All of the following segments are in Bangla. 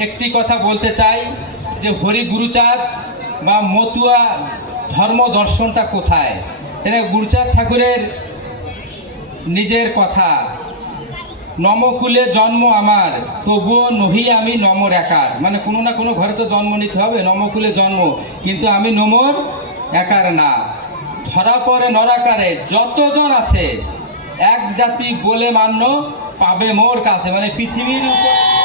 একটি কথা বলতে চাই যে হরি গুরুচাঁদ বা মতুয়া ধর্ম দর্শনটা কোথায়? এখানে গুরুচাঁদ ঠাকুরের নিজের কথা। নমকুলে জন্ম আমার, তবুও নহি আমি নমর একার। মানে কোনো না কোনো ঘরে তো জন্ম নিতে হবে, নমকুলে জন্ম। কিন্তু আমি নমর একার না। ধরা পড়ে নরাকারে, যতজন আছে, এক জাতি বলে মান্য পাবে মোর কাছে। মানে পৃথিবীর উপর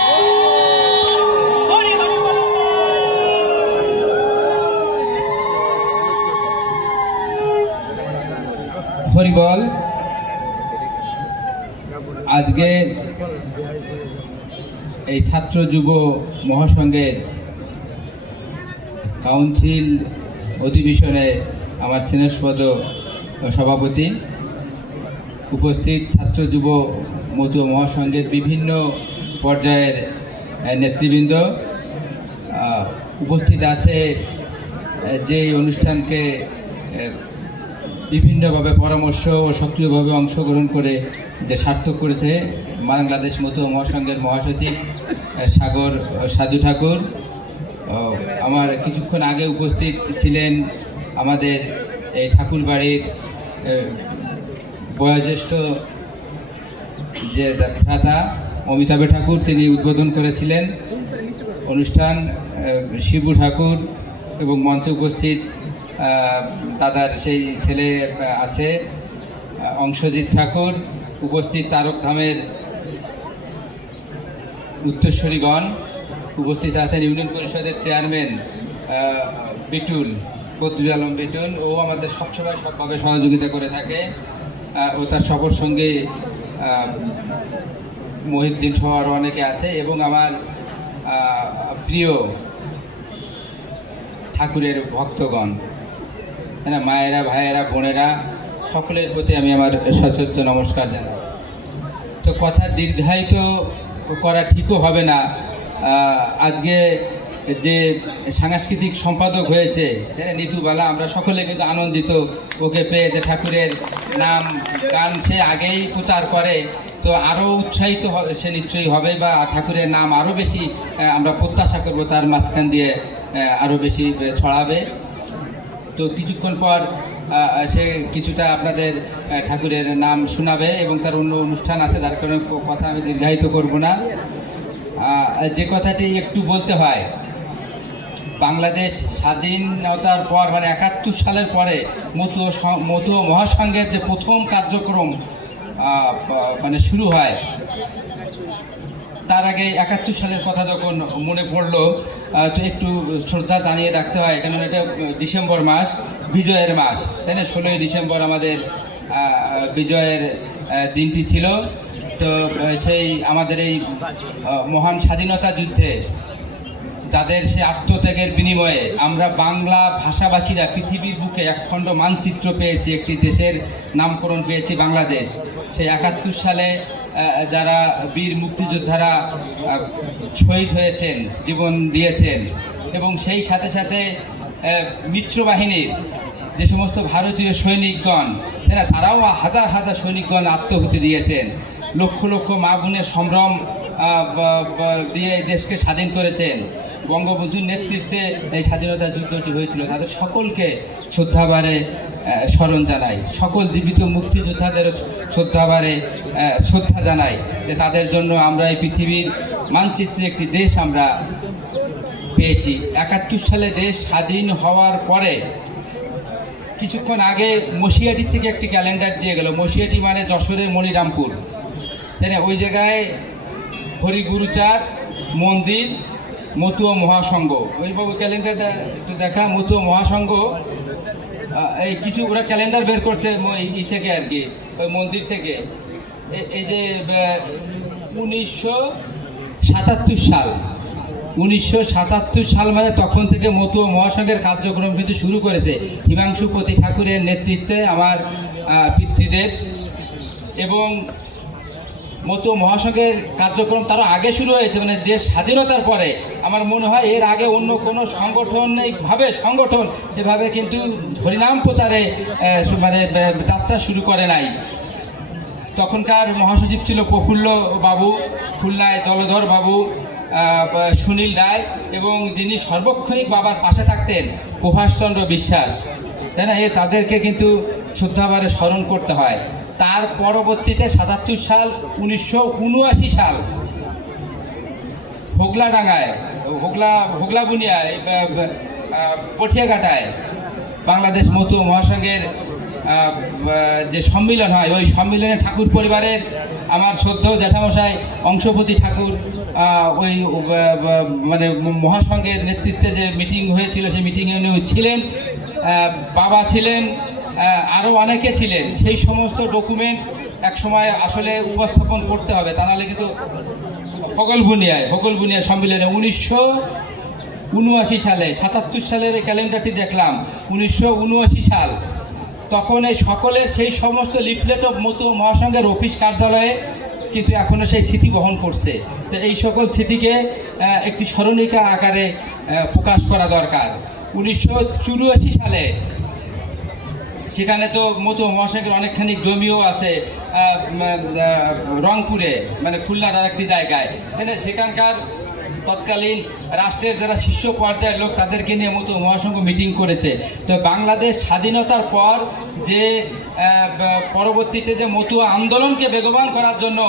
হরিবল আজকে এই ছাত্র যুব মহাসংঘের কাউন্সিল অধিবেশনে আমার স্নেহস্পদ সভাপতি উপস্থিত ছাত্র যুব মতু মহাসংঘের বিভিন্ন পর্যায়ের নেতৃবৃন্দ উপস্থিত আছে যে অনুষ্ঠানকে বিভিন্নভাবে পরামর্শ ও সক্রিয়ভাবে অংশগ্রহণ করে যে সার্থক করেছে বাংলাদেশ মতো মহাসংঘের মহাসচিব সাগর সাধু ঠাকুর। আমার কিছুক্ষণ আগে উপস্থিত ছিলেন আমাদের এই ঠাকুর বাড়ির বয়োজ্যেষ্ঠ যে ভ্রাতা অমিতাভ ঠাকুর, তিনি উদ্বোধন করেছিলেন অনুষ্ঠান শিবু ঠাকুর এবং মঞ্চে উপস্থিত দাদার সেই ছেলে আছে অংশজিৎ ঠাকুর, উপস্থিত তারক ধামের উত্তরস্বরীগণ উপস্থিত আছেন ইউনিয়ন পরিষদের চেয়ারম্যান বিটুল, বদরুল আলম বিটুল। ও আমাদের সবসময় সবভাবে সহযোগিতা করে থাকে। ও তার সফর সঙ্গে মহিউদ্দিন সহ আরও অনেকে আছে এবং আমার প্রিয় ঠাকুরের ভক্তগণ। হ্যাঁ মায়েরা, ভাইয়েরা, বোনেরা, সকলের প্রতি আমি আমার সশ্রদ্ধ নমস্কার জানাই। তো কথা দীর্ঘায়িত করা ঠিকও হবে না। আজকে যে সাংস্কৃতিক সম্পাদক হয়েছে হ্যাঁ নিতুবালা আমরা সকলে কিন্তু আনন্দিত। ওকে পেয়ে যে ঠাকুরের নাম, গান সে আগেই প্রচার করে। তো আরও উৎসাহিত সে নিশ্চয়ই হবে বা ঠাকুরের নাম আরও বেশি আমরা প্রত্যাশা করব, তার মাঝখান দিয়ে আরও বেশি ছড়াবে। তো কিছুক্ষণ পর সে কিছুটা আপনাদের ঠাকুরের নাম শোনাবে এবং তার অন্য অনুষ্ঠান আছে, তার কারণে কথা আমি দীর্ঘায়িত করব না। যে কথাটি একটু বলতে হয়, বাংলাদেশ স্বাধীনতার পর মানে একাত্তর সালের পরে মতো মতো মহাসংঘের যে প্রথম কার্যক্রম মানে শুরু হয়, তার আগে একাত্তর সালের কথা যখন মনে পড়ল একটু শ্রদ্ধা জানিয়ে রাখতে হয় কারণ এটা ডিসেম্বর মাস, বিজয়ের মাস, তাই না? ষোলোই ডিসেম্বর আমাদের বিজয়ের দিনটি ছিল। তো সেই আমাদের এই মহান স্বাধীনতা যুদ্ধে যাদের সে আত্মত্যাগের বিনিময়ে আমরা বাংলা ভাষাভাষীরা পৃথিবীর বুকে একখণ্ড মানচিত্র পেয়েছি, একটি দেশের নামকরণ পেয়েছি বাংলাদেশ। সেই একাত্তর সালে যারা বীর মুক্তিযোদ্ধারা শহীদ হয়েছেন, জীবন দিয়েছেন এবং সেই সাথে সাথে মিত্রবাহিনীর যে সমস্ত ভারতীয় সৈনিকগণ তারা তারাও হাজার হাজার সৈনিকগণ আত্মহুতি দিয়েছেন। লক্ষ লক্ষ মা বোনের সম্ভ্রম দিয়ে দেশকে স্বাধীন করেছেন। বঙ্গবন্ধুর নেতৃত্বে এই স্বাধীনতা যুদ্ধটি হয়েছিল। তাদের সকলকে শ্রদ্ধাবারে স্মরণ জানাই। সকল জীবিত মুক্তিযোদ্ধাদেরও শ্রদ্ধাবারে শ্রদ্ধা জানাই যে তাদের জন্য আমরা এই পৃথিবীর মানচিত্রে একটি দেশ আমরা পেয়েছি। একাত্তর সালে দেশ স্বাধীন হওয়ার পরে কিছুক্ষণ আগে মশিয়াটি থেকে একটি ক্যালেন্ডার দিয়ে গেল। মশিয়াটি মানে যশোরের মনিরামপুর। তাই ওই জায়গায় হরিগুরুচাঁদ মন্দির মতুয়া মহাসংঘ। ওই বাবু ক্যালেন্ডারটা একটু দেখা, মতুয়া মহাসংঘ এই কিছু ওরা ক্যালেন্ডার বের করছে ই থেকে আর কি, ওই মন্দির থেকে। এই যে উনিশশো সাতাত্তর সাল। উনিশশো সাতাত্তর সাল মানে তখন থেকে মতুয়া মহাসংঘের কার্যক্রম কিন্তু শুরু করেছে হিমাংশুপতি ঠাকুরের নেতৃত্বে আমার পিতৃদের। এবং মতো মহাসংঘের কার্যক্রম তারও আগে শুরু হয়েছে মানে দেশ স্বাধীনতার পরে। আমার মনে হয় এর আগে অন্য কোনো সংগঠনিকভাবে সংগঠন, এভাবে কিন্তু হরিনাম প্রচারে মানে যাত্রা শুরু করে নাই। তখনকার মহাসচিব ছিল প্রফুল্ল বাবু, খুলনায় জলধর বাবু সুনীল রায় এবং যিনি সর্বক্ষণিক বাবার পাশে থাকতেন, প্রভাষচন্দ্র বিশ্বাস। তাই না? এ তাদেরকে কিন্তু শ্রদ্ধাভারে স্মরণ করতে হয়। তার পরবর্তীতে সাতাত্তর সাল, উনিশশো উনআশি সাল হোগলাডাঙ্গায়, হোগলা বুনিয়ায় পটিয়াঘাটায় বাংলাদেশ মতো মহাসংঘের যে সম্মিলন হয়, ওই সম্মিলনে ঠাকুর পরিবারের আমার শ্রদ্ধ জ্যাঠামশাই অংশপতি ঠাকুর ওই মানে মহাসংঘের নেতৃত্বে যে মিটিং হয়েছিল, সেই মিটিংয়ে উনি ছিলেন। বাবা ছিলেন আরও অনেকে ছিলেন। সেই সমস্ত ডকুমেন্ট এক সময় আসলে উপস্থাপন করতে হবে, তা নাহলে কিন্তু হগল বুনিয়ায় হগল বুনিয়া সম্মেলনে উনিশশো উনআশি সালে, সাতাত্তর সালের ক্যালেন্ডারটি দেখলাম। উনিশশো উনআশি সাল। তখন এই সকলের সেই সমস্ত লিফলেট অফ মতো মহাসংঘের অফিস কার্যালয়ে কিন্তু এখনও সেই স্মৃতি বহন করছে। তো এই সকল স্মৃতিকে একটি স্মরণিকা আকারে প্রকাশ করা দরকার। উনিশশো চুরাশি সালে সেখানে তো মতো মহাসংঘের অনেকখানি জমিও আছে রংপুরে মানে খুলনার আর একটি জায়গায় তাই না? সেখানকার তৎকালীন রাষ্ট্রের যারা শীর্ষ পর্যায়ের লোক, তাদেরকে নিয়ে মতো মহাসংঘ মিটিং করেছে তো বাংলাদেশ স্বাধীনতার পর যে পরবর্তীতে যে মতুয়া আন্দোলনকে বেগবান করার জন্য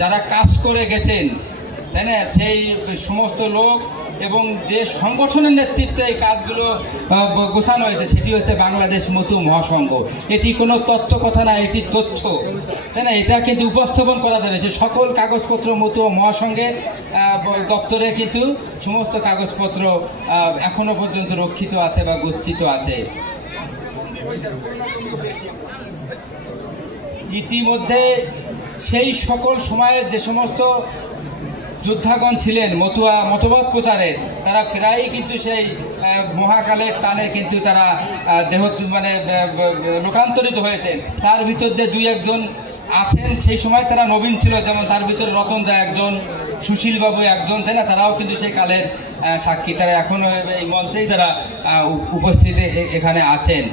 যারা কাজ করে গেছেন তাই না? সেই সমস্ত লোক এবং যে সংগঠনের নেতৃত্বে এই কাজগুলো গোছানো হয়েছে, সেটি হচ্ছে বাংলাদেশ মতু মহাসংঘ। এটি কোনো তত্ত্ব কথা না, এটি তথ্য। তাই না? এটা কিন্তু উপস্থাপন করা যাবে। সে সকল কাগজপত্র মতো মহাসংঘের দপ্তরে কিন্তু সমস্ত কাগজপত্র এখনও পর্যন্ত রক্ষিত আছে বা গচ্ছিত আছে। ইতিমধ্যে সেই সকল সময়ে যে সমস্ত যোদ্ধাগণ ছিলেন, মতুয়া, মতবাদ প্রচারের তারা প্রায়ই কিন্তু সেই মহাকালের টানে কিন্তু তারা দেহ মানে লোকান্তরিত হয়েছেন তার ভিতর দিয়ে দুই একজন আছেন, সেই সময় তারা নবীন ছিল, যেমন তার ভিতরে রতন দা একজন সুশীলবাবু একজন, তাই না? তারাও কিন্তু সেই কালের সাক্ষী। তারা এখনও এই মঞ্চেই তারা উপস্থিত এখানে আছেন।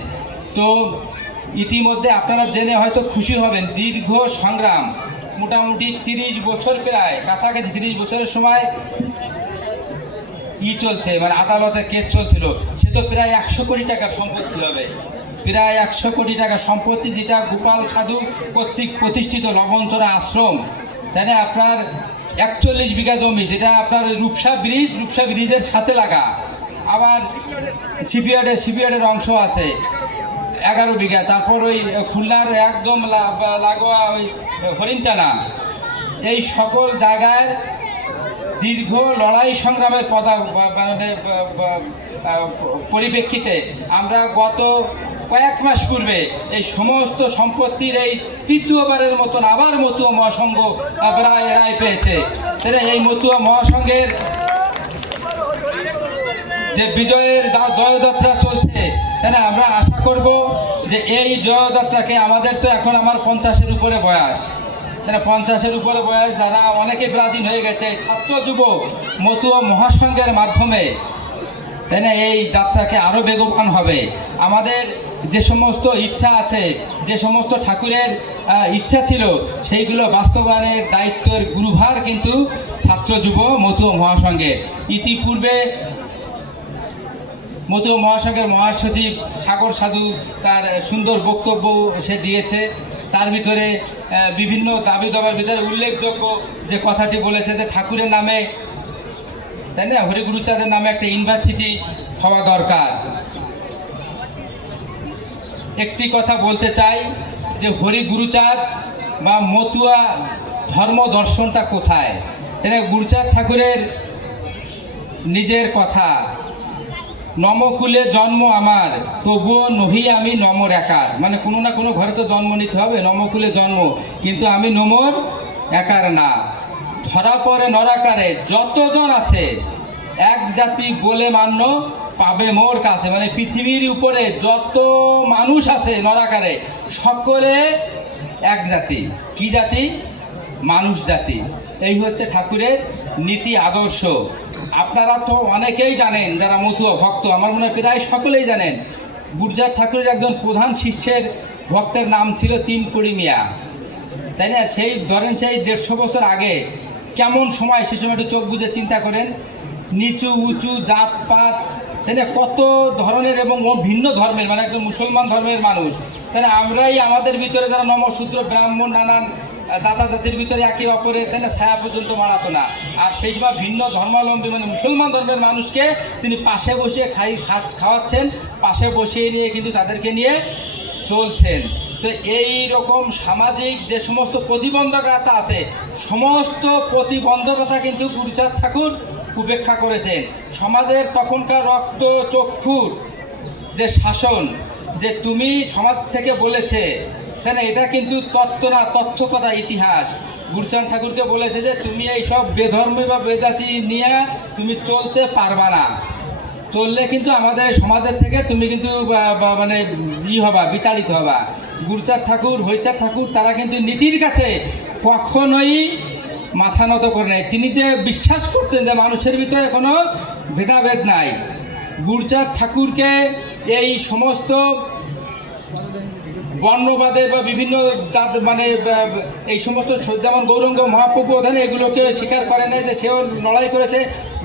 তো ইতিমধ্যে আপনারা জেনে হয়তো খুশি হবেন, দীর্ঘ সংগ্রাম। মোটামুটি তিরিশ বছর প্রায়, কাছাকাছি তিরিশ বছরের সময় ই চলছে মানে আদালতে কেস চলছিল। সে তো প্রায় একশো কোটি টাকার সম্পত্তি হবে। প্রায় একশো কোটি টাকার সম্পত্তি যেটা গোপাল সাধু কর্তৃক প্রতিষ্ঠিত লবণচরা আশ্রম। তাই আপনার একচল্লিশ বিঘা জমি, যেটা আপনার রূপসা ব্রিজ, রূপসা ব্রিজের সাথে লাগা। আবার সিপিয়ার্ডের সিপিয়ার্ডের অংশ আছে। এগারো বিঘা, তারপর ওই খুলনার একদম লাগোয়া ওই হরিণটানা। এই সকল জায়গায় দীর্ঘ লড়াই সংগ্রামের পদা মানে পরিপ্রেক্ষিতে আমরা গত কয়েক মাস পূর্বে এই সমস্ত সম্পত্তির এই তৃতীয়বারের মতন আবার মতুয়া মহাসংঘ রায় রায় পেয়েছে। এই মতুয়া মহাসংঘের যে বিজয়ের দা- জয়যাত্রা চলছে তাই আমরা আশা করব যে এই জয়যাত্রাকে আমাদের তো এখন আমার পঞ্চাশের উপরে বয়স। পঞ্চাশের উপরে বয়স যারা অনেকে ব্রাজিল হয়ে গেছে ছাত্র যুব মতুয়া মহাসংঘের মাধ্যমে তাই না এই যাত্রাকে আরও বেগবান হবে? আমাদের যে সমস্ত ইচ্ছা আছে, যে সমস্ত ঠাকুরের ইচ্ছা ছিল, সেইগুলো বাস্তবায়নের দায়িত্বের গুরুভার কিন্তু ছাত্র যুব মতুয়া মহাসংঘের ইতিপূর্বে মতো মহাসংঘের মহাসচিব সাগর সাধু তার সুন্দর বক্তব্য সে দিয়েছে। তার ভিতরে বিভিন্ন দাবি দাবার ভিতরে উল্লেখযোগ্য যে কথাটি বলেছে যে ঠাকুরের নামে, তাই না, হরিগুরুচাঁদের নামে একটা ইউনিভার্সিটি হওয়া দরকার। একটি কথা বলতে চাই যে হরিগুরুচাঁদ বা মতুয়া ধর্ম দর্শনটা কোথায়? তাই না, গুরুচাঁদ ঠাকুরের নিজের কথা। নমকুলে জন্ম আমার, তবুও নহি আমি নমর একার মানে কোনো না কোনো ঘরে তো জন্ম নিতে হবে, নমকুলে জন্ম। কিন্তু আমি নমর একার না। ধরা পড়ে নরাকারে যতজন আছে, এক জাতি বলে মান্য পাবে মোর কাছে। মানে পৃথিবীর উপরে যত মানুষ আছে নরাকারে সকলে এক জাতি। কি জাতি? মানুষ জাতি। এই হচ্ছে ঠাকুরের নীতি আদর্শ আপনারা তো অনেকেই জানেন, যারা মতুয়া ভক্ত, আমার মনে হয় প্রায় সকলেই জানেন গুরজার ঠাকুরের একজন প্রধান শিষ্যের ভক্তের নাম ছিল তিন কুড়ি মিয়া। তাই না? সেই ধরেন সেই দেড়শো বছর আগে কেমন সময় সে সময় একটু চোখ বুঝে চিন্তা করেন, নিচু, উঁচু জাতপাত তাই না? কত ধরনের এবং ভিন্ন ধর্মের মানে একটা মুসলমান ধর্মের মানুষ। তাই না? আমরাই আমাদের ভিতরে যারা নমশূদ্র ব্রাহ্মণ, নানান দাদা দাদির ভিতরে একে অপরের না ছায়া পর্যন্ত মারাতো না আর সেই সময় ভিন্ন ধর্মাবলম্বী মানে মুসলমান ধর্মের মানুষকে তিনি পাশে বসিয়ে খাই খাওয়াচ্ছেন, পাশে বসিয়ে নিয়ে কিন্তু তাদেরকে নিয়ে চলছেন। তো এই রকম সামাজিক যে সমস্ত প্রতিবন্ধকতা আছে, সমস্ত প্রতিবন্ধকতা কিন্তু গুরুচাঁদ ঠাকুর উপেক্ষা করেছেন। সমাজের তখনকার রক্ত চক্ষুর যে শাসন, যে তুমি সমাজ থেকে বলেছে তাই না, এটা কিন্তু তত্ত্ব না তথ্য কথা ইতিহাস। গুরুচাঁদ ঠাকুরকে বলেছে যে, তুমি এই সব বেধর্মী বা বেজাতি নিয়ে তুমি চলতে পারবা না। চললে কিন্তু আমাদের সমাজের থেকে তুমি কিন্তু মানে ই হবা, বিতাড়িত হবা। গুরুচাঁদ ঠাকুর, হরিচাঁদ ঠাকুর, তারা কিন্তু নীতির কাছে কখনোই মাথা নত করে নাই। তিনি যে বিশ্বাস করতেন যে মানুষের ভিতরে কোনো ভেদাভেদ নাই। গুরুচাঁদ ঠাকুরকে এই সমস্ত বর্ণবাদের বা বিভিন্ন জাত মানে এই সমস্ত যেমন গৌরঙ্গ মহাপ্রভু ওখানে এগুলোকে স্বীকার করে নাই, যে সেও লড়াই করেছে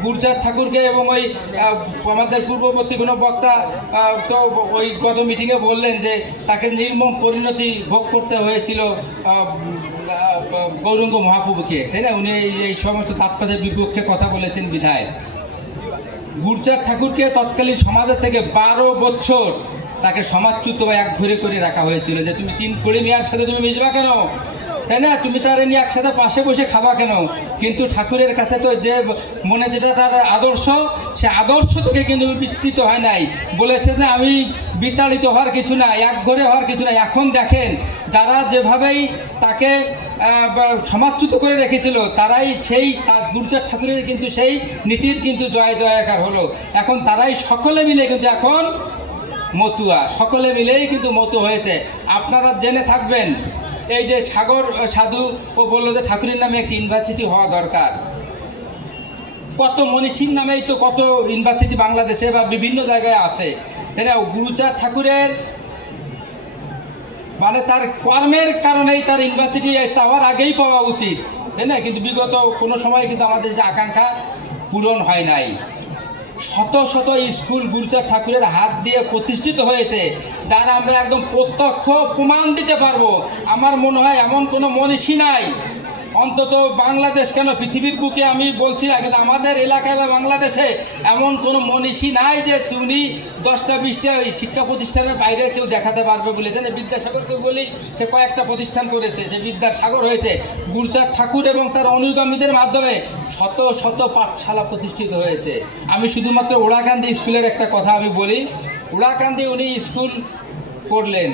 গুরুচাঁদ ঠাকুরকে এবং ওই আমাদের পূর্ববর্তী কোনো বক্তা তো ওই গত মিটিংয়ে বললেন যে তাকে নির্মম পরিণতি ভোগ করতে হয়েছিল গৌরঙ্গ মহাপ্রভুকে। তাই না? উনি এই- সমস্ত তাৎপর্যের বিপক্ষে কথা বলেছেন বিধায়। গুরচাঁদ ঠাকুরকে তৎকালীন সমাজের থেকে বারো বছর তাকে সমাজচ্যুত বা এক ঘরে করে রাখা হয়েছিল যে তুমি তিন কুড়ি মেয়ার সাথে তুমি মিশবা কেন? তাই না? তুমি তার নিয়ে একসাথে পাশে বসে খাবা কেন? কিন্তু ঠাকুরের কাছে তো যে মনে যেটা তার আদর্শ, সে আদর্শ থেকে কিন্তু বিচ্ছিত হয় নাই। বলেছে যে আমি বিতাড়িত হওয়ার কিছু না এক ঘরে হওয়ার কিছু না এখন দেখেন, যারা যেভাবেই তাকে সমাজচ্যুত করে রেখেছিল, তারাই সেই তার গুরুচাঁদ ঠাকুরের কিন্তু সেই নীতির কিন্তু জয়, জয়াকার হলো। এখন তারাই সকলে মিলে কিন্তু এখন মতুয়া। সকলে মিলেই কিন্তু মতু হয়েছে। আপনারা জেনে থাকবেন, এই যে সাগর সাধু ও বলল যে ঠাকুরের নামে একটি ইউনিভার্সিটি হওয়া দরকার। কত মনীষীর নামেই তো কত ইউনিভার্সিটি বাংলাদেশে বা বিভিন্ন জায়গায় আছে। তাই না গুরুচাঁদ ঠাকুরের মানে তার কর্মের কারণেই তার ইউনিভার্সিটি চাওয়ার আগেই পাওয়া উচিত। তাই না? কিন্তু বিগত কোনো সময় কিন্তু আমাদের যে আকাঙ্ক্ষা পূরণ হয় নাই। শত শত স্কুল গুরুচাঁদ ঠাকুরের হাত দিয়ে প্রতিষ্ঠিত হয়েছে, যারা আমরা একদম প্রত্যক্ষ প্রমাণ দিতে পারব। আমার মনে হয় এমন কোনো মনীষী নাই। অন্তত বাংলাদেশ কেন পৃথিবীর বুকে আমি বলছি না, কিন্তু আমাদের এলাকায় বা বাংলাদেশে এমন কোনো মনীষী নাই যে তুমি দশটা, বিশটা ওই শিক্ষা প্রতিষ্ঠানের বাইরে কেউ দেখাতে পারবে বলে। জানে বিদ্যাসাগরকে বলি, সে কয়েকটা প্রতিষ্ঠান করেছে। সে বিদ্যার সাগর হয়েছে। গুরুচাঁদ ঠাকুর এবং তার অনুগামীদের মাধ্যমে শত শত পাঠশালা প্রতিষ্ঠিত হয়েছে। আমি শুধুমাত্র ওড়াকান্দি স্কুলের একটা কথা আমি বলি। ওড়াকান্দি উনি স্কুল করলেন,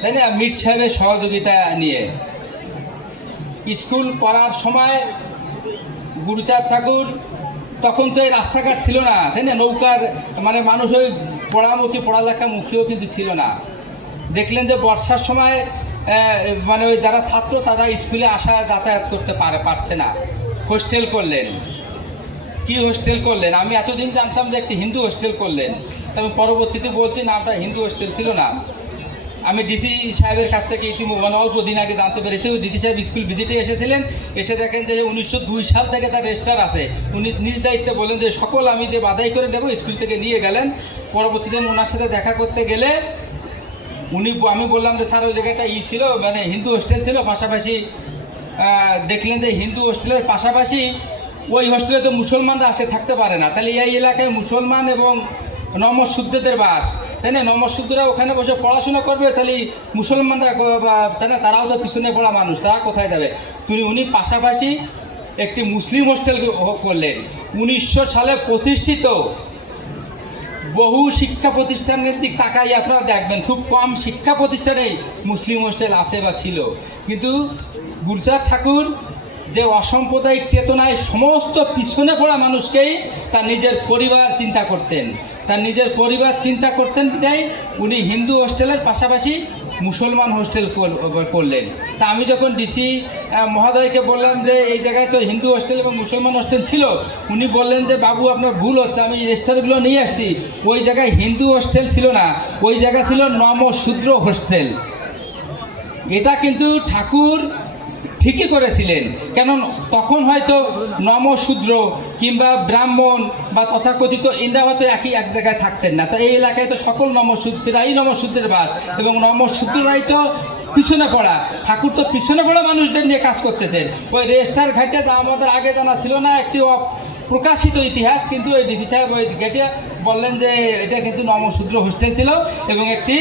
তাই না? মিট সাহেবের সহযোগিতা নিয়ে। স্কুল করার সময় গুরুচাঁদ ঠাকুর, তখন তো এই রাস্তাঘাট ছিল না, তাই না? নৌকার মানে মানুষ ওই পড়ামুখী, পড়ালেখা মুখীও কিন্তু ছিল না। দেখলেন যে বর্ষার সময় মানে ওই যারা ছাত্র, তারা স্কুলে আসা যাতায়াত করতে পারে, পারছে না। হোস্টেল করলেন। কি হোস্টেল করলেন? আমি এতদিন জানতাম যে একটি হিন্দু হোস্টেল করলেন। তবে পরবর্তীতে বলছি নামটা হিন্দু হোস্টেল ছিল না। আমি ডিসি সাহেবের কাছ থেকে ইতিমধ্যে মানে অল্প দিন আগে জানতে পেরেছি ডিসি সাহেব স্কুল ভিজিটে এসেছিলেন, এসে দেখেন যে উনিশশো দুই সাল থেকে তার রেজিস্টার আছে। উনি নিজ দায়িত্বে বলেন যে, সকল আমি যে বাধাই করে দেবো, স্কুল থেকে নিয়ে গেলেন। পরবর্তীতে ওনার সাথে দেখা করতে গেলে উনি আমি বললাম যে, স্যার, ওই জায়গাটা ই ছিল মানে হিন্দু হোস্টেল ছিল, পাশাপাশি দেখলেন যে হিন্দু হোস্টেলের পাশাপাশি ওই হোস্টেলে তো মুসলমানরা আসে থাকতে পারে না। তাহলে এই এলাকায় মুসলমান এবং নমশুদ্ধদের বাস। তাই না নমশুদ্ধরা ওখানে বসে পড়াশোনা করবে, তাহলে মুসলমানরা তাই না, তারাও তো পিছনে পড়া মানুষ, তারা কোথায় যাবে? তুমি, উনি পাশাপাশি একটি মুসলিম হোস্টেল করলেন। উনিশশো সালে প্রতিষ্ঠিত বহু শিক্ষা প্রতিষ্ঠানের দিক তাকাই আপনারা দেখবেন, খুব কম শিক্ষা প্রতিষ্ঠানেই মুসলিম হোস্টেল আছে বা ছিল। কিন্তু গুরুচাঁদ ঠাকুর যে অসাম্প্রদায়িক চেতনায় সমস্ত পিছনে পড়া মানুষকেই তার নিজের পরিবার চিন্তা করতেন। তার নিজের পরিবার চিন্তা করতেন বিধায় উনি হিন্দু হোস্টেলের পাশাপাশি মুসলমান হোস্টেল কর- করলেন। তা আমি যখন ডিসি মহোদয়কে বললাম যে, এই জায়গায় তো হিন্দু হোস্টেল এবং মুসলমান হোস্টেল ছিল। উনি বললেন যে, বাবু, আপনার ভুল হচ্ছে, আমি রেজিস্টারগুলো নিয়ে আসছি। ওই জায়গায় হিন্দু হোস্টেল ছিল না, ওই জায়গা ছিল নম শূদ্র হোস্টেল। এটা কিন্তু ঠাকুর ঠিকই করেছিলেন। কেন তখন হয়তো নমশূদ্র কিংবা ব্রাহ্মণ বা তথাকথিত ইন্দ্রা হয়তো একই এক জায়গায় থাকতেন না। তো এই এলাকায় তো সকল নমশূদ্রাই নমশূদ্রের বাস এবং নমশূদ্ররাই তো পিছনে পড়া। ঠাকুর তো পিছনে পড়া মানুষদের নিয়ে কাজ করতেছেন। ওই রেস্টার ঘাটে আমাদের আগে জানা ছিল না, একটি প্রকাশিত ইতিহাস, কিন্তু ওই দিদি সাহেব ওই গেটে বললেন যে এটা কিন্তু নমশূদ্র হোস্টেল ছিল এবং একটি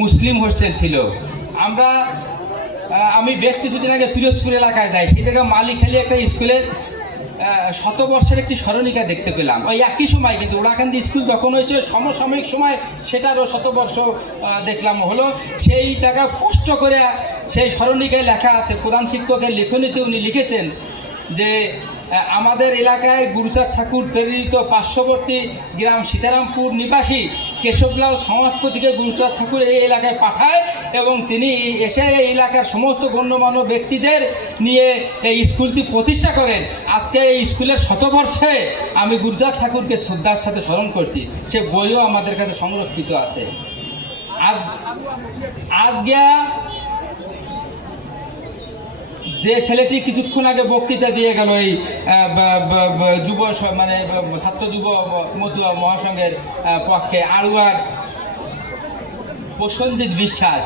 মুসলিম হোস্টেল ছিল। আমরা আমি বেশ কিছুদিন আগে পিরোজপুর এলাকায় যাই। সেই জায়গায় মালিখালি একটা স্কুলের শতবর্ষের একটি স্মরণিকা দেখতে পেলাম। ওই একই সময় কিন্তু ওরাকান্দি স্কুল যখন হয়েছে, সমসাময়িক সময় সেটারও শতবর্ষ দেখলাম হলো। সেই জায়গা কষ্ট করে সেই স্মরণিকায় লেখা আছে, প্রধান শিক্ষকের লেখনীতে উনি লিখেছেন যে আমাদের এলাকায় গুরুচাঁদ ঠাকুর প্রেরিত পার্শ্ববর্তী গ্রাম সীতারামপুর নিবাসী কেশবলাল সমাজপতিকে গুরুচাঁদ ঠাকুর এই এলাকায় পাঠায় এবং তিনি এসে এই এলাকার সমস্ত গণ্যমান্য ব্যক্তিদের নিয়ে এই স্কুলটি প্রতিষ্ঠা করেন। আজকে এই স্কুলের শতবর্ষে আমি গুরুচাঁদ ঠাকুরকে শ্রদ্ধার সাথে স্মরণ করছি। সে বইও আমাদের কাছে সংরক্ষিত আছে। আজ আজকে যে ছেলেটি কিছুক্ষণ আগে বক্তৃতা দিয়ে গেল এই যুব মানে ছাত্র যুব মতুয়া মহাসংঘের পক্ষে আড়ুয়ার প্রসঞ্জিৎ বিশ্বাস।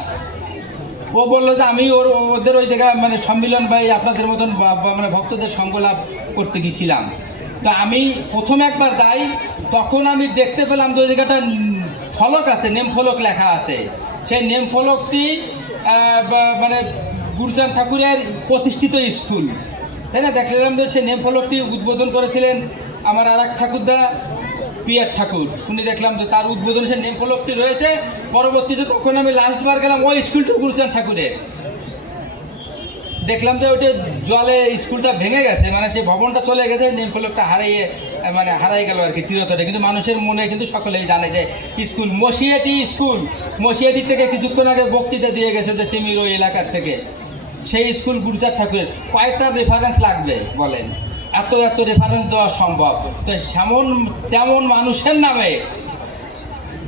ও বলল যে আমি ওর, ওদের ওই জায়গায় মানে সম্মিলন বা আপনাদের মতন মানে ভক্তদের সঙ্গ লাভ করতে গেছিলাম। তো আমি প্রথম একবার যাই, তখন আমি দেখতে পেলাম যে ওই জায়গাটা ফলক আছে নেম ফলক লেখা আছে। সেই নেম ফলকটি মানে গুরুচাঁদ ঠাকুরের প্রতিষ্ঠিত স্কুল। তাই না? দেখলাম যে সে নেম ফলকটি উদ্বোধন করেছিলেন আমার আর এক ঠাকুরদা, পিয়ার ঠাকুর। উনি দেখলাম যে তার উদ্বোধন সে নেম ফলকটি রয়েছে। পরবর্তীতে তখন আমি লাস্টবার গেলাম ওই স্কুলটা গুরুচাঁদ ঠাকুরের। দেখলাম যে ওইটা জলে স্কুলটা ভেঙে গেছে মানে সেই ভবনটা চলে গেছে, নেম ফলকটা হারিয়ে মানে হারাই গেল আর কি চিরতরে। কিন্তু মানুষের মনে কিন্তু সকলেই জানে যে স্কুল মসিয়াটি স্কুল। মসিয়াটি থেকে কিছুক্ষণ আগে বক্তৃতা দিয়ে গেছে যে তিমির ওই এলাকার থেকে। সেই স্কুল গুরুচাঁদ ঠাকুরের কয়েকটা রেফারেন্স লাগবে, বলেন। এত এত রেফারেন্স দেওয়া সম্ভব। তো সেমন তেমন মানুষের নামে,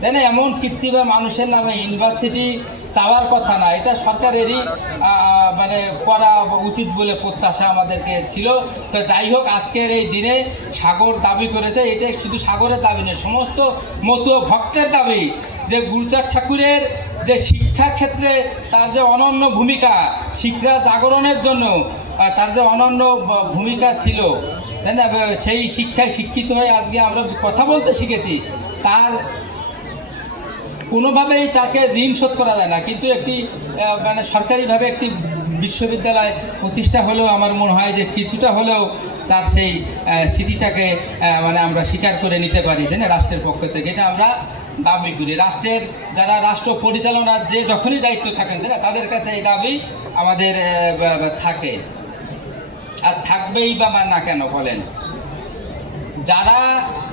তাই না? এমন বা মানুষের নামে ইউনিভার্সিটি চাওয়ার কথা না। এটা সরকারেরই মানে করা উচিত বলে প্রত্যাশা আমাদেরকে ছিল। তো যাই হোক, আজকের এই দিনে সাগর দাবি করেছে। এটা শুধু সাগরের দাবি নয়, সমস্ত মতুয় ভক্তের দাবি যে গুরুচাঁদ ঠাকুরের যে শিক্ষা ক্ষেত্রে তার যে অনন্য ভূমিকা শিক্ষা জাগরণের জন্য তার যে অনন্য ভূমিকা ছিল, তাই না? সেই শিক্ষায় শিক্ষিত হয়ে আজকে আমরা কথা বলতে শিখেছি। তার কোনোভাবেই তাকে ঋণ শোধ করা যায় না। কিন্তু একটি মানে সরকারিভাবে একটি বিশ্ববিদ্যালয় প্রতিষ্ঠা হলেও আমার মনে হয় যে কিছুটা হলেও তার সেই স্মৃতিটাকে মানে আমরা স্বীকার করে নিতে পারি, তাই না? রাষ্ট্রের পক্ষ থেকে। এটা আমরা দাবি করি। রাষ্ট্রের যারা রাষ্ট্র পরিচালনার যে যখনই দায়িত্ব থাকেন না? তাদের কাছে এই দাবি আমাদের থাকে। আর থাকবেই বা না কেন বলেন? যারা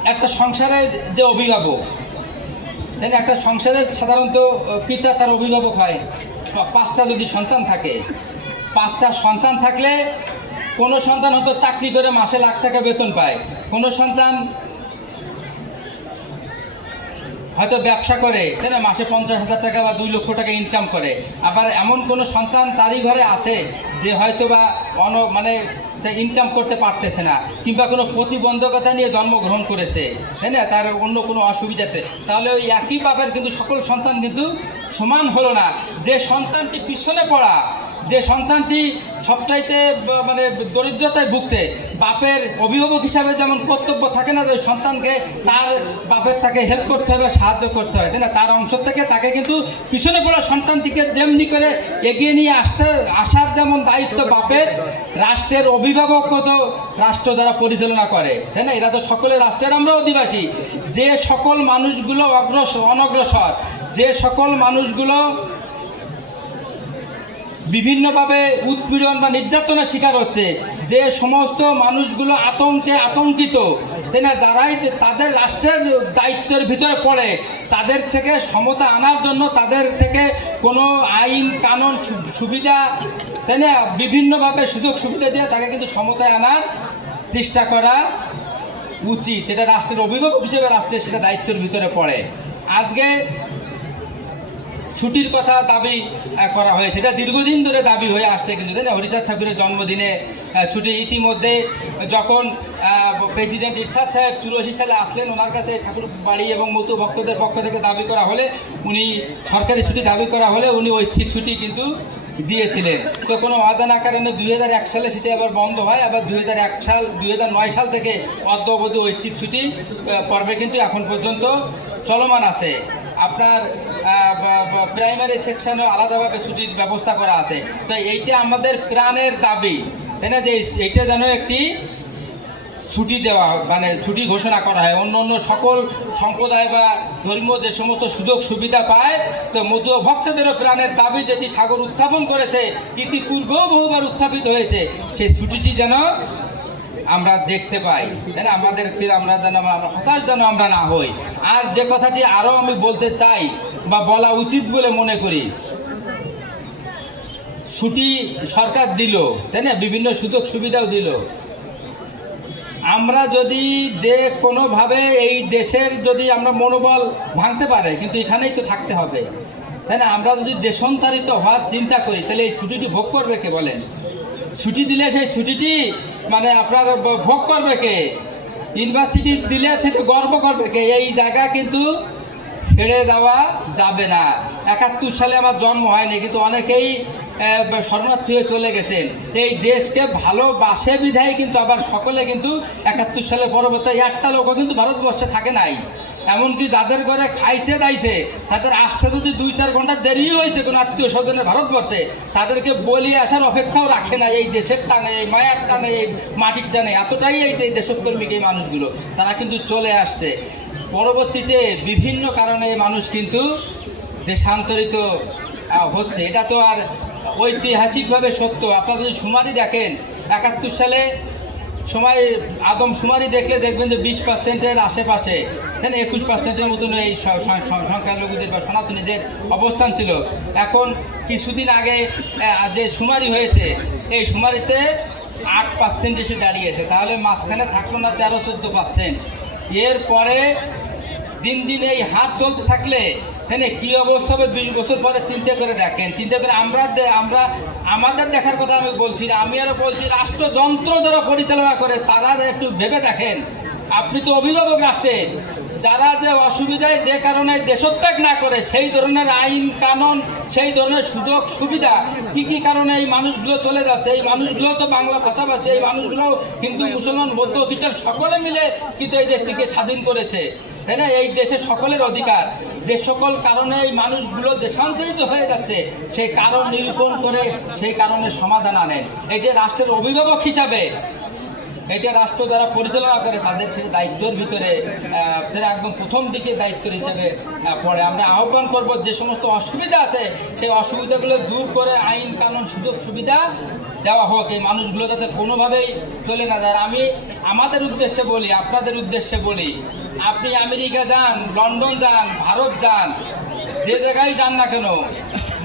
একটা সংসারের যে অভিভাবক, তাই একটা সংসারের সাধারণত পিতা তার অভিভাবক হয়। পাঁচটা যদি সন্তান থাকে, পাঁচটা সন্তান থাকলে কোনো সন্তান হয়তো চাকরি করে মাসে লাখ টাকা বেতন পায়। কোনো সন্তান হয়তো ব্যবসা করে তাই না মাসে পঞ্চাশ হাজার টাকা বা দুই লক্ষ টাকা ইনকাম করে। আবার এমন কোনো সন্তান তারই ঘরে আছে যে হয়তো বা অন মানে ইনকাম করতে পারতেছে না, কিংবা কোনো প্রতিবন্ধকতা নিয়ে জন্মগ্রহণ করেছে, তাই না? তার অন্য কোনো অসুবিধাতে তাহলে ওই একই বাপের কিন্তু সকল সন্তান কিন্তু সমান হলো না। যে সন্তানটি পিছনে পড়া যে সন্তানটি সবটাইতে মানে দরিদ্রতায় ভুগছে, বাপের অভিভাবক হিসাবে যেমন কর্তব্য থাকে না যে সন্তানকে তার বাপের তাকে হেল্প করতে হবে সাহায্য করতে হয়, তাই না? তার অংশ থেকে তাকে কিন্তু পিছনে পড়া সন্তানটিকে যেমনি করে এগিয়ে নিয়ে আসতে, আসার যেমন দায়িত্ব বাপের, রাষ্ট্রের অভিভাবক তো রাষ্ট্র দ্বারা পরিচালনা করে, তাই না? এরা তো সকলে রাষ্ট্রের আমরা অধিবাসী। যে সকল মানুষগুলো অগ্রসর অনগ্রসর, যে সকল মানুষগুলো বিভিন্নভাবে উৎপীড়ন বা নির্যাতনের শিকার হচ্ছে। যে সমস্ত মানুষগুলো আতঙ্কে আতঙ্কিত তাই না যারাই যে তাদের রাষ্ট্রের দায়িত্বের ভিতরে পড়ে, তাদের থেকে সমতা আনার জন্য তাদের থেকে কোনো আইন, কানুন সুবিধা তাই না বিভিন্নভাবে সুযোগ সুবিধা দিয়ে তাকে কিন্তু সমতায় আনার চেষ্টা করা উচিত। এটা রাষ্ট্রের অভিভাবক হিসেবে রাষ্ট্রের সেটা দায়িত্বের ভিতরে পড়ে। আজকে ছুটির কথা দাবি করা হয়েছে। এটা দীর্ঘদিন ধরে দাবি হয়ে আসছে কিন্তু, তাই না? হরিচাঁদ ঠাকুরের জন্মদিনে ছুটি। ইতিমধ্যে যখন প্রেসিডেন্ট ইচ্ছা সাহেব চুরাশি সালে আসলেন, ওনার কাছে ঠাকুর বাড়ি এবং মতো ভক্তদের পক্ষ থেকে দাবি করা হলে, উনি সরকারি ছুটি দাবি করা হলে উনি ঐচ্ছিক ছুটি কিন্তু দিয়েছিলেন। তো কোনো অজানা কারণে দুই হাজার এক সালে সেটি আবার বন্ধ হয়। আবার দুই হাজার এক সাল, দুই হাজার নয় সাল থেকে অদ্যবধি ঐচ্ছিক ছুটি পর্বে কিন্তু এখন পর্যন্ত চলমান আছে। আপনার প্রাইমারি সেকশনেও আলাদাভাবে ছুটির ব্যবস্থা করা আছে। তো এইটা আমাদের প্রাণের দাবি। তাই না? যে এইটা যেন একটি ছুটি দেওয়া মানে ছুটি ঘোষণা করা হয়। অন্য অন্য সকল সম্প্রদায় বা ধর্মীয় যে সমস্ত সুযোগ সুবিধা পায়, তো মধু ভক্তদেরও প্রাণের দাবি যেটি সাগর উত্থাপন করেছে, ইতিপূর্বেও বহুবার উত্থাপিত হয়েছে। সেই ছুটিটি যেন আমরা দেখতে পাই। তাই না? আমাদের আমরা যেন আমরা হতাশ যেন আমরা না হই। আর যে কথাটি আরও আমি বলতে চাই বা বলা উচিত বলে মনে করি, ছুটি সরকার দিল, তাই না? বিভিন্ন সুযোগ সুবিধাও দিল। আমরা যদি যে কোনোভাবে এই দেশের যদি আমরা মনোবল ভাঙতে পারে, কিন্তু এখানেই তো থাকতে হবে। তাই না? আমরা যদি দেশান্তরিত হওয়ার চিন্তা করি, তাহলে এই ছুটিটি ভোগ করবে কে বলেন? ছুটি দিলে সেই ছুটিটি মানে আপনার ভোগ করবে কে? ইউনিভার্সিটি দিলে সেটা গর্ব করবে কে? এই জায়গা কিন্তু ছেড়ে দেওয়া যাবে না। একাত্তর সালে আমার জন্ম হয়নি, কিন্তু অনেকেই শরণার্থী হয়ে চলে গেছেন। এই দেশকে ভালোবাসে বিধায় কিন্তু আবার সকলে কিন্তু একাত্তর সালে পরবর্তী একটা লোকও কিন্তু ভারতবর্ষে থাকে নাই। এমনকি যাদের ঘরে খাইছে, দাইছে, তাদের আসতে যদি দুই, চার ঘণ্টা দেরি হয়েছে কোনো আত্মীয় স্বজনের ভারতবর্ষে, তাদেরকে বলি আসার অপেক্ষাও রাখে না এই দেশের টানে, এই মায়ার টানে, এই মাটির টানে। এতটাই এই দেশপ্রেমিক এই মানুষগুলো, তারা কিন্তু চলে আসছে। পরবর্তীতে বিভিন্ন কারণে মানুষ কিন্তু দেশান্তরিত হচ্ছে। এটা তো আর ঐতিহাসিকভাবে সত্য। আপনারা যদি সুমারি দেখেন, একাত্তর সালে সময়, আদম সুমারি দেখলে দেখবেন যে বিশ পার্সেন্টের আশেপাশে তাই একুশ পার্সেন্টের মতন এই সংখ্যালঘুদের বা সনাতনীদের অবস্থান ছিল। এখন কিছুদিন আগে যে সুমারি হয়েছে, এই সুমারিতে আট পার্সেন্ট এসে দাঁড়িয়েছে। তাহলে মাঝখানে থাকল না তেরো, চোদ্দ পার্সেন্ট। এরপরে দিন দিন এই হাত চলতে থাকলে হ্যাঁ কি অবস্থা হবে বিশ বছর পরে চিন্তা করে দেখেন। চিন্তা করে আমরা আমরা, আমাদের দেখার কথা আমি বলছি না, আমি আরও বলছি, রাষ্ট্রযন্ত্র যারা পরিচালনা করে, তারা একটু ভেবে দেখেন। আপনি তো অভিভাবক রাষ্ট্রের, যারা যে অসুবিধায় যে কারণে দেশত্যাগ না করে, সেই ধরনের আইন কানুন, সেই ধরনের সুযোগ সুবিধা, কি কি কারণে এই মানুষগুলো চলে যাচ্ছে? এই মানুষগুলো তো বাংলা ভাষাভাষী, এই মানুষগুলো হিন্দু, মুসলমান বৌদ্ধ খ্রিস্টান সকলে মিলে কিন্তু এই দেশটিকে স্বাধীন করেছে। তাই না? এই দেশে সকলের অধিকার। যে সকল কারণে এই মানুষগুলো দেশান্তরিত হয়ে যাচ্ছে সেই কারণ নিরূপণ করে সেই কারণে সমাধান আনেন এটি রাষ্ট্রের অভিভাবক হিসাবে, এটা রাষ্ট্র যারা পরিচালনা করে তাদের সেই দায়িত্বের ভিতরে তারা একদম প্রথম দিকে দায়িত্ব হিসেবে পড়ে। আমরা আহ্বান করব যে সমস্ত অসুবিধা আছে, সেই অসুবিধাগুলো দূর করে আইন, কানুন, সুযোগ, সুবিধা দেওয়া হোক। এই মানুষগুলো যাতে কোনোভাবেই চলে না যায়। আমি আমাদের উদ্দেশ্যে বলি, আপনাদের উদ্দেশ্যে বলি আপনি আমেরিকা যান, লন্ডন যান, ভারত যান, যে জায়গায় যান না কেন,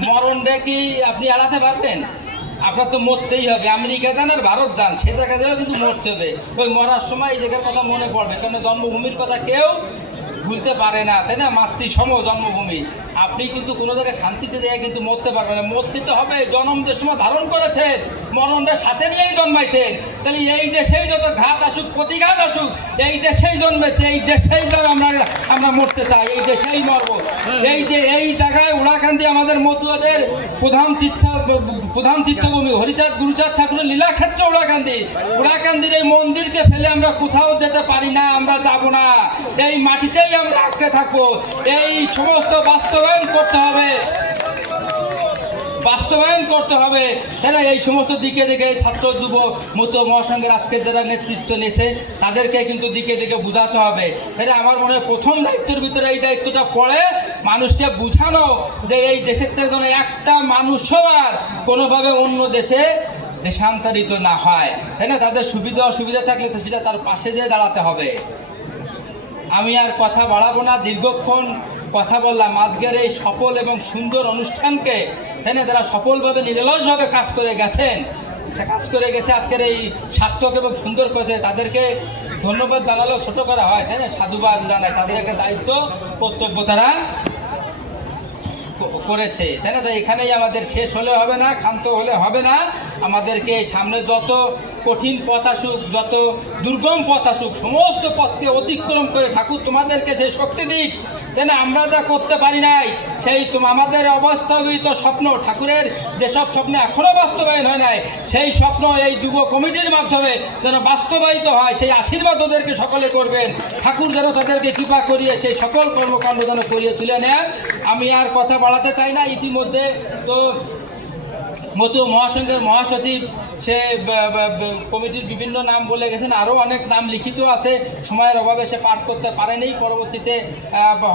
মরণটা কি আপনি এড়াতে পারবেন? আপনার তো মরতেই হবে। আমেরিকা যান আর ভারত যান, সে জায়গা যাও কিন্তু মরতে হবে। ওই মরার সময় এই জায়গার কথা মনে পড়বে। কেন জন্মভূমির কথা কেউ ভুলতে পারে না, তাই না? মাতৃসম জন্মভূমি। আপনি কিন্তু কোনো জায়গায় শান্তিতে যায় কিন্তু মরতে পারবেন না। মরতে তো হবে জন্ম যে সময় ধারণ করেছেন মরণটা সাথে নিয়েই জন্মাইছেন তাহলে এই দেশেই যত ঘাত আসুক প্রতিঘাত আসুক এই দেশেই জন্মেছে এই দেশেই আমরা আমরা মরতে চাই এই দেশেই মরবো। এই যে এই জায়গায় ওড়াকান্দি আমাদের মতুয়াদের প্রধান তীর্থ প্রধান তীর্থভূমি হরিচাঁদ গুরুচাঁদ ঠাকুরের লীলাক্ষেত্র ওড়াকান্দি উড়াকান্দির এই মন্দিরকে ফেলে আমরা কোথাও যেতে পারি না আমরা যাব না। এই মাটিতেই আমরা আটকে থাকব। এই সমস্ত বাস্তবায়ন করতে হবে। বাস্তবায়ন করতে হবে। না এই সমস্ত দিকে দিকে ছাত্র যুব মতো মহাসংঘের আজকে যারা নেতৃত্ব নিয়েছে, তাদেরকে কিন্তু দিকে দিকে বোঝাতে হবে। তাই আমার মনে হয় প্রথম দায়িত্বের ভিতরে এই দায়িত্বটা পড়ে মানুষকে বোঝানো যে এই দেশের থেকে যেন একটা মানুষও আর কোনোভাবে অন্য দেশে দেশান্তরিত না হয়। তাই না? তাদের সুবিধা অসুবিধা থাকলে সেটা তার পাশে যেয়ে দাঁড়াতে হবে। আমি আর কথা বাড়াবো না। দীর্ঘক্ষণ কথা বললাম। আজকের এই সফল এবং সুন্দর অনুষ্ঠানকে তাই যারা সফলভাবে, নিরলসভাবে কাজ করে গেছেন, কাজ করে গেছে আজকের এই সার্থক এবং সুন্দর করেছে তাদেরকে ধন্যবাদ জানালেও ছোট করা হয়, তাই না? সাধুবাদ জানায়। তাদের একটা দায়িত্ব, কর্তব্য তারা করেছে, তাই না? এখানেই আমাদের শেষ হলে হবে না, ক্ষান্ত হলে হবে না। আমাদেরকে সামনে যত কঠিন পথ আসুক, যত দুর্গম পথ আসুক, সমস্ত পথকে অতিক্রম করে ঠাকুর তোমাদেরকে সেই শক্তি দিক। না আমরা যা করতে পারি নাই, সেই তো আমাদের অবাস্তবিত স্বপ্ন। ঠাকুরের যেসব স্বপ্ন এখনও বাস্তবায়ন হয় নাই, সেই স্বপ্ন এই যুব কমিটির মাধ্যমে যেন বাস্তবায়িত হয়, সেই আশীর্বাদ ওদেরকে সকলে করবেন। ঠাকুর যেন তাদেরকে কৃপা করিয়ে সেই সকল কর্মকাণ্ড যেন করিয়ে তুলে নেন। আমি আর কথা বাড়াতে চাই না। ইতিমধ্যে তো মতো মহাসংঘের মহাসচিব সে কমিটির বিভিন্ন নাম বলে গেছেন, আরও অনেক নাম লিখিত আছে, সময়ের অভাবে সে পাঠ করতে পারেনি পরবর্তীতে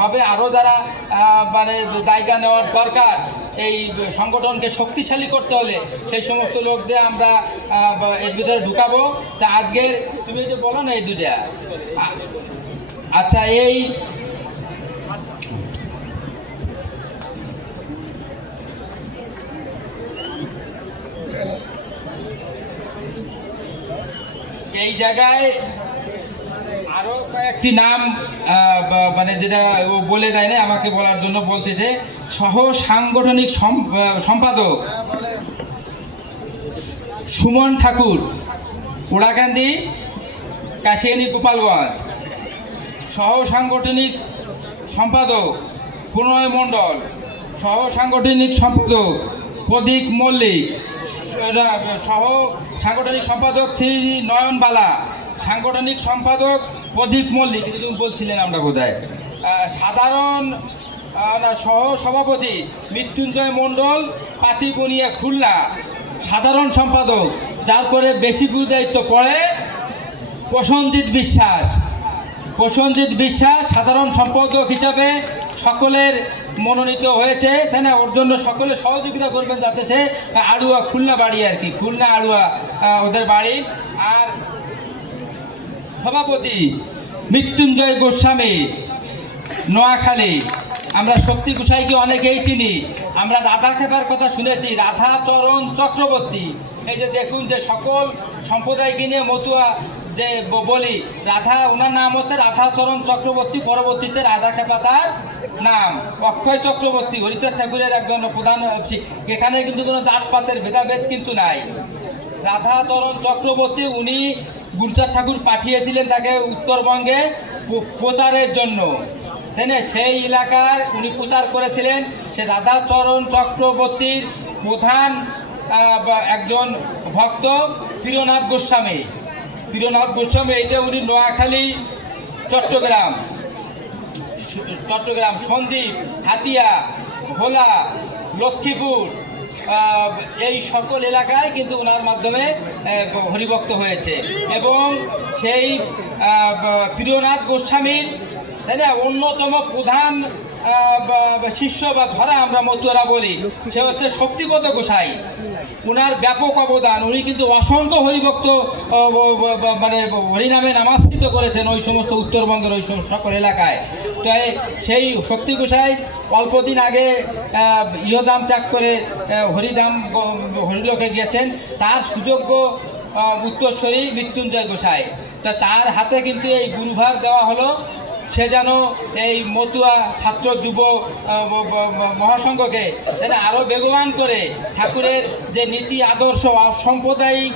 হবে আরও যারা মানে জায়গা নেওয়ার দরকার, এই সংগঠনকে শক্তিশালী করতে হলে, সেই সমস্ত লোকদের আমরা এর ভিতরে ঢুকাবো। তা আজকের, তুমি যে বলো না এই দুটা আচ্ছা এই এই জায়গায় আরও কয়েকটি নাম মানে যেটা ও বলে দেয় না আমাকে বলার জন্য বলতেছে সহ সাংগঠনিক সম্পাদক সুমন ঠাকুর ওড়াকান্দি কাশিয়ানি গোপালগঞ্জ। সহ সাংগঠনিক সম্পাদক প্রণয় মণ্ডল। সহ সাংগঠনিক সম্পাদক প্রদীপ মল্লিক। সহ সাংগঠনিক সম্পাদক শ্রী নয়ন বালা সাংগঠনিক সম্পাদক প্রদীপ মল্লিক তুমি বলছিলেন আমরা বোধহয়। সাধারণ সহ সভাপতি মৃত্যুঞ্জয় মণ্ডল পাতিবনিয়া খুলনা, সাধারণ সম্পাদক, যার পরে বেশি গুরু দায়িত্ব পড়ে প্রসঞ্জিৎ বিশ্বাস। প্রসঞ্জিৎ বিশ্বাস সাধারণ সম্পাদক হিসাবে সকলের মনোনীত হয়েছে, তাই না? ওর জন্য সকলে সহযোগিতা করবেন যাতে সে আড়ুয়া খুলনা বাড়ি আর কি, খুলনা আড়ুয়া ওদের বাড়ি। আর সভাপতি মৃত্যুঞ্জয় গোস্বামী, নোয়াখালী। আমরা শক্তি গোসাইকে অনেকেই চিনি। আমরা রাধা খেপার কথা শুনেছি, রাধা চরণ চক্রবর্তী। এই যে দেখুন যে সকল সম্প্রদায়কে নিয়ে মতুয়া যে বলি, রাধা ওনার নাম হচ্ছে রাধাচরণ চক্রবর্তী, পরবর্তীতে রাধা খেপা তার নাম। অক্ষয় চক্রবর্তী, হরিচাঁদ ঠাকুরের একজন প্রধান এখানে কিন্তু কোনো জাতপাতের ভেদাভেদ কিন্তু নাই। রাধাচরণ চক্রবর্তী, উনি গুরুচাঁদ ঠাকুর পাঠিয়েছিলেন তাকে উত্তরবঙ্গে প্রচারের জন্য। তাই সেই এলাকার উনি প্রচার করেছিলেন। সে রাধাচরণ চক্রবর্তীর প্রধান একজন ভক্ত প্রিয়নাথ গোস্বামী। প্রিয়নাথ গোস্বামী, এইটা উনি নোয়াখালী, চট্টগ্রাম। চট্টগ্রাম, সন্দ্বীপ, হাতিয়া, ভোলা, লক্ষ্মীপুর এই সকল এলাকায় কিন্তু ওনার মাধ্যমে হরিভক্ত হয়েছে। এবং সেই প্রিয়নাথ গোস্বামীর, তাই না, অন্যতম প্রধান শিষ্য বা ধরা আমরা মতুয়ারা বলি, সে হচ্ছে শক্তিপদ গোসাই। উনার ব্যাপক অবদান। উনি কিন্তু অসংখ্য হরিভক্ত মানে হরিনামে নামাশ্রিত করেছেন ওই সমস্ত উত্তরবঙ্গের ওই সকল এলাকায়। তো এই- সেই শক্তি গোসাই অল্পদিন আগে ইহদাম ত্যাগ করে আহ, হরিধাম হরিলোকে গিয়েছেন। তার সুযোগ্য উত্তরস্বরী মৃত্যুঞ্জয় গোসাই। তা তার হাতে কিন্তু এই গুরুভার দেওয়া হলো। সে যেন এই মতুয়া ছাত্র যুব মহাসংঘকে যেন আরও বেগবান করে ঠাকুরের যে নীতি, আদর্শ সাম্প্রদায়িক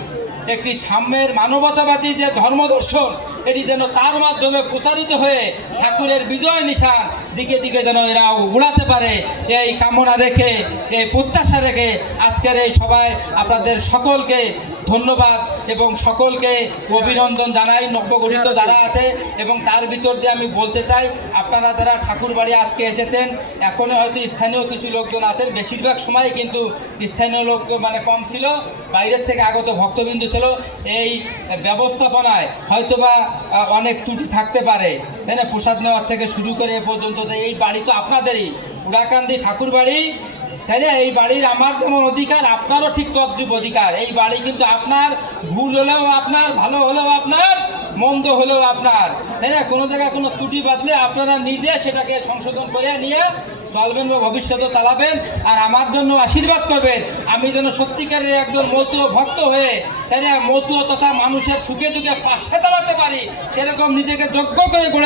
একটি সাম্যের মানবতাবাদী যে ধর্মদর্শন এটি যেন তার মাধ্যমে প্রচারিত হয়ে ঠাকুরের বিজয় নিশান দিকে দিকে যেন এরা উড়াতে পারে, এই কামনা রেখে, এই প্রত্যাশা রেখে আজকের এই সভায় আপনাদের সকলকে ধন্যবাদ এবং সকলকে অভিনন্দন জানাই। নব্যগঠিত যারা আছে এবং তার ভিতর দিয়ে আমি বলতে চাই, আপনারা যারা ঠাকুর বাড়ি আজকে এসেছেন, এখনও হয়তো স্থানীয় কিছু লোকজন আছেন। বেশিরভাগ সময় কিন্তু স্থানীয় লোক মানে কম ছিল, বাইরের থেকে আগত ভক্তবিন্দু ছিল। এই ব্যবস্থাপনায় হয়তোবা অনেক ত্রুটি থাকতে পারে। তাই না? প্রসাদ নেওয়ার থেকে শুরু করে এ পর্যন্ত। এই বাড়ি তো আপনাদেরই। উড়াকান্দি ঠাকুর বাড়ি না এই বাড়ির আমার যেমন অধিকার, আপনারও ঠিক তদ্রুপ অধিকার। এই বাড়ি কিন্তু আপনার, ভুল হলেও আপনার, ভালো হলেও আপনার, মন্দ হলেও আপনার। তাই না কোনো জায়গায় কোনো ত্রুটি বাঁধলে আপনারা নিজে সেটাকে সংশোধন করে নিয়ে চলবেন বা ভবিষ্যতে চালাবেন আর আমার জন্য আশীর্বাদ করবেন। আমি যেন সত্যিকারের একজন মতুয় ভক্ত হয়ে তাই না মতুয় তথা মানুষের সুখে দুঃখে পাশে দাঁড়াতে পারি, সেরকম নিজেকে যোগ্য করে গড়ে